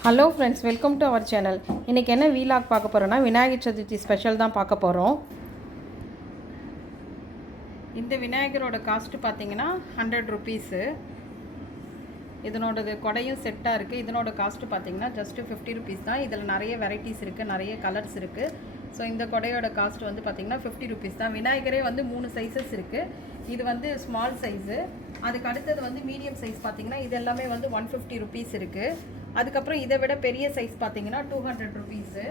Hello friends welcome to our channel இன்றைக்கி என்ன vlog பார்க்க போகிறோன்னா விநாயகர் சதுர்த்தி ஸ்பெஷல் தான் பார்க்க போகிறோம் இந்த விநாயகரோட காஸ்ட்டு பார்த்தீங்கன்னா ஹண்ட்ரட் ருபீஸு இதனோடது கொடையும் செட்டாக இருக்குது இதனோட காஸ்ட்டு பார்த்தீங்கன்னா ஜஸ்ட்டு ஃபிஃப்டி ருபீஸ் தான். இதில் நிறைய வெரைட்டிஸ் இருக்குது நிறைய கலர்ஸ் இருக்குது ஸோ இந்த கொடையோட காஸ்ட் வந்து பார்த்தீங்கன்னா ஃபிஃப்டி ருபீஸ் தான். விநாயகரே வந்து மூணு சைஸஸ் இருக்குது இது வந்து ஸ்மால் சைஸு அதுக்கு அடுத்தது வந்து மீடியம் சைஸ் பார்த்திங்கன்னா இது எல்லாமே வந்து ஒன் ஃபிஃப்டி ருபீஸ் இருக்குது அதுக்கப்புறம் இதை விட பெரிய சைஸ் பார்த்தீங்கன்னா two hundred rupees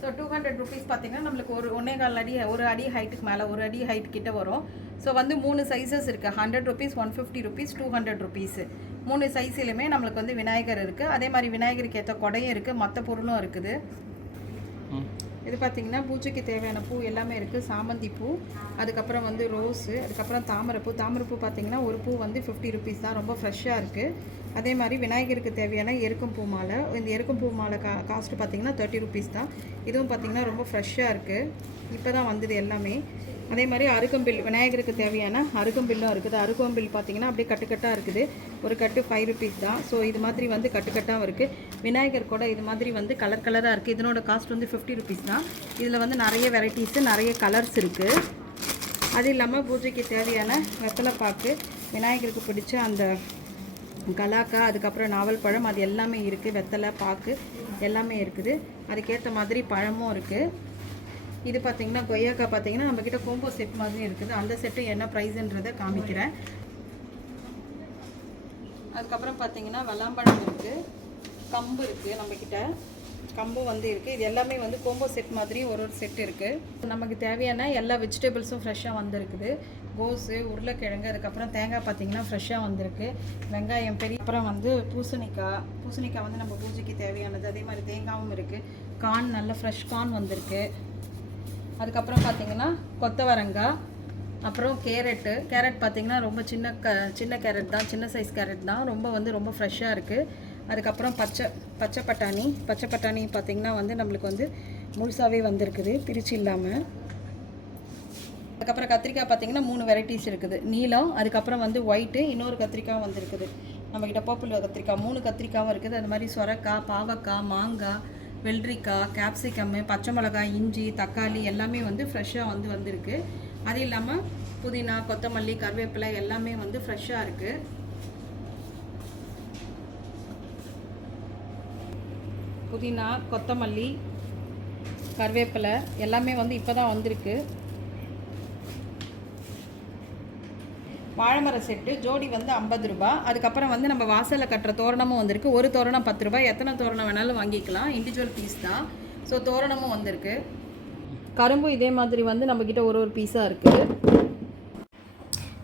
so two hundred rupees பார்த்தீங்கன்னா நம்மளுக்கு ஒரு ஒன்றே கால் அடி ஒரு அடி ஹைட்டுக்கு மேலே ஒரு அடி ஹைட் கிட்ட வரும். ஸோ வந்து மூணு சைஸஸ் இருக்குது hundred rupees one fifty rupees two hundred rupees மூணு சைஸிலுமே நம்மளுக்கு வந்து விநாயகர் இருக்குது அதே மாதிரி விநாயகருக்கு ஏற்ற கொடையும் இருக்குது மற்ற பொருளும் இருக்குது. இது பார்த்தீங்கன்னா பூஜைக்கு தேவையான பூ எல்லாமே இருக்குது சாமந்தி பூ அதுக்கப்புறம் வந்து ரோஸு அதுக்கப்புறம் தாமரைப்பூ. தாமரைப்பூ பார்த்தீங்கன்னா ஒரு பூ வந்து ஃபிஃப்டி ருபீஸ் தான் ரொம்ப ஃப்ரெஷ்ஷாக இருக்குது அதே மாதிரி விநாயகருக்கு தேவையான எருக்கும் பூ மாலை. இந்த எருக்கும் பூ மாலை கா காஸ்ட்டு பார்த்தீங்கன்னா தேர்ட்டி ருபீஸ் தான். இதுவும் பார்த்தீங்கன்னா ரொம்ப ஃப்ரெஷ்ஷாக இருக்குது இப்போ தான் வந்தது எல்லாமே. அதே மாதிரி அருகம்பில் விநாயகருக்கு தேவையான அருகம்பில்லும் இருக்குது. அருகம்பில் பார்த்தீங்கன்னா அப்படியே கட்டுக்கட்டாக இருக்குது. ஒரு கட்டு ஃபைவ் ருபீஸ் தான். ஸோ இது மாதிரி வந்து கட்டுக்கட்டாகவும் இருக்குது விநாயகர் கூட இது மாதிரி வந்து கலர் கலராக இருக்குது இதனோட காஸ்ட் வந்து ஃபிஃப்டி ருபீஸ் தான். இதில் வந்து நிறைய வெரைட்டிஸு நிறைய கலர்ஸ் இருக்குது அது இல்லாமல் பூஜைக்கு தேவையான வெத்தலை பாக்கு விநாயகருக்கு பிடிச்ச அந்த கலாக்கா அதுக்கப்புறம் நாவல் பழம் அது எல்லாமே இருக்குது வெத்தலை பாக்கு எல்லாமே இருக்குது. அதுக்கேற்ற மாதிரி பழமும் இருக்குது இது பார்த்தீங்கன்னா கொய்யாக்காய் பார்த்தீங்கன்னா நம்மக்கிட்ட கோம்போ செட் மாதிரி இருக்குது. அந்த செட்டு என்ன ப்ரைஸுன்றதை காமிக்கிறேன். அதுக்கப்புறம் பார்த்தீங்கன்னா வெள்ளாம்பழம் இருக்குது கம்பு இருக்குது நம்மக்கிட்ட கம்பு வந்து இருக்குது இது எல்லாமே வந்து கோம்போ செட் மாதிரி ஒரு ஒரு செட் இருக்குது நமக்கு தேவையான எல்லா வெஜிடபிள்ஸும் ஃப்ரெஷ்ஷாக வந்திருக்குது. கோஸு உருளைக்கிழங்கு அதுக்கப்புறம் தேங்காய் பார்த்தீங்கன்னா ஃப்ரெஷ்ஷாக வந்திருக்கு. வெங்காயம் பெரிய அப்புறம் வந்து பூசணிக்காய். பூசணிக்காய் வந்து நம்ம பூஜைக்கு தேவையானது. அதே மாதிரி தேங்காயும் இருக்குது கார்ன் நல்ல ஃப்ரெஷ் கார்ன் வந்திருக்கு. அதுக்கப்புறம் பார்த்தீங்கன்னா கொத்தவரங்காய் அப்புறம் கேரட்டு. கேரட் பார்த்தீங்கன்னா ரொம்ப சின்ன க சின்ன கேரட் தான் சின்ன சைஸ் கேரட் தான். ரொம்ப வந்து ரொம்ப ஃப்ரெஷ்ஷாக இருக்குது அதுக்கப்புறம் பச்சை பச்சை பட்டாணி. பச்சை பட்டாணி பார்த்திங்கன்னா வந்து நம்மளுக்கு வந்து முழுசாகவே வந்திருக்குது பிரிச்சு இல்லாமல் அதுக்கப்புறம் கத்திரிக்காய் பார்த்தீங்கன்னா மூணு வெரைட்டிஸ் இருக்குது. நீலம் அதுக்கப்புறம் வந்து ஒயிட்டு இன்னொரு கத்திரிக்காய் வந்திருக்குது. நம்மக்கிட்ட போப்புள்ள கத்திரிக்காய் மூணு கத்திரிக்காயும் இருக்குது. அது மாதிரி சொரக்காய் பாவக்காய் மாங்காய் வெள்ளரிக்காய் கேப்சிகம்மு பச்சை மிளகாய் இஞ்சி தக்காளி எல்லாமே வந்து ஃப்ரெஷ்ஷாக வந்து வந்திருக்கு. அது இல்லாமல் புதினா கொத்தமல்லி கருவேப்பிலை எல்லாமே வந்து ஃப்ரெஷ்ஷாக இருக்குது புதினா கொத்தமல்லி கருவேப்பிலை எல்லாமே வந்து இப்போ தான் வந்திருக்கு. வாழைமர செட்டு ஜோடி வந்து ஐம்பது ரூபா. அதுக்கப்புறம் வந்து நம்ம வாசலில் கட்டுற தோரணமும் வந்திருக்கு. ஒரு தோரணம் பத்து ரூபாய் எத்தனை தோரணம் வேணாலும் வாங்கிக்கலாம். இண்டிவிஜுவல் பீஸ் தான். ஸோ தோரணமும் வந்திருக்கு. கரும்பும் இதே மாதிரி வந்து நம்மக்கிட்ட ஒரு ஒரு பீஸாக இருக்குது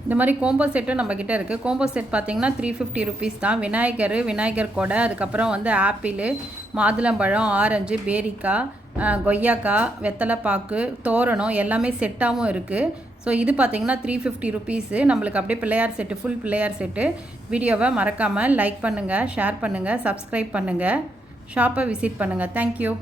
இந்த மாதிரி கோம்போ செட்டும் நம்மக்கிட்ட இருக்குது கோம்போ செட் பார்த்தீங்கன்னா த்ரீ ஃபிஃப்டி ருபீஸ் தான். விநாயகர் விநாயகர் கொடை அதுக்கப்புறம் வந்து ஆப்பிள் மாதுளம்பழம் ஆரஞ்சு பேரிக்காய் கொய்யாக்காய் வெத்தலைப்பாக்கு தோரணம் எல்லாமே செட்டாகவும் இருக்குது ஸோ இது பார்த்திங்கன்னா த்ரீ ஃபிஃப்டி ருபீஸு நம்மளுக்கு அப்படியே Pillaiyar set full Pillaiyar set வீடியோவை மறக்காமல் லைக் பண்ணுங்கள் ஷேர் பண்ணுங்கள் சப்ஸ்கிரைப் பண்ணுங்கள் ஷாப்பை விசிட் பண்ணுங்கள் தேங்க்யூ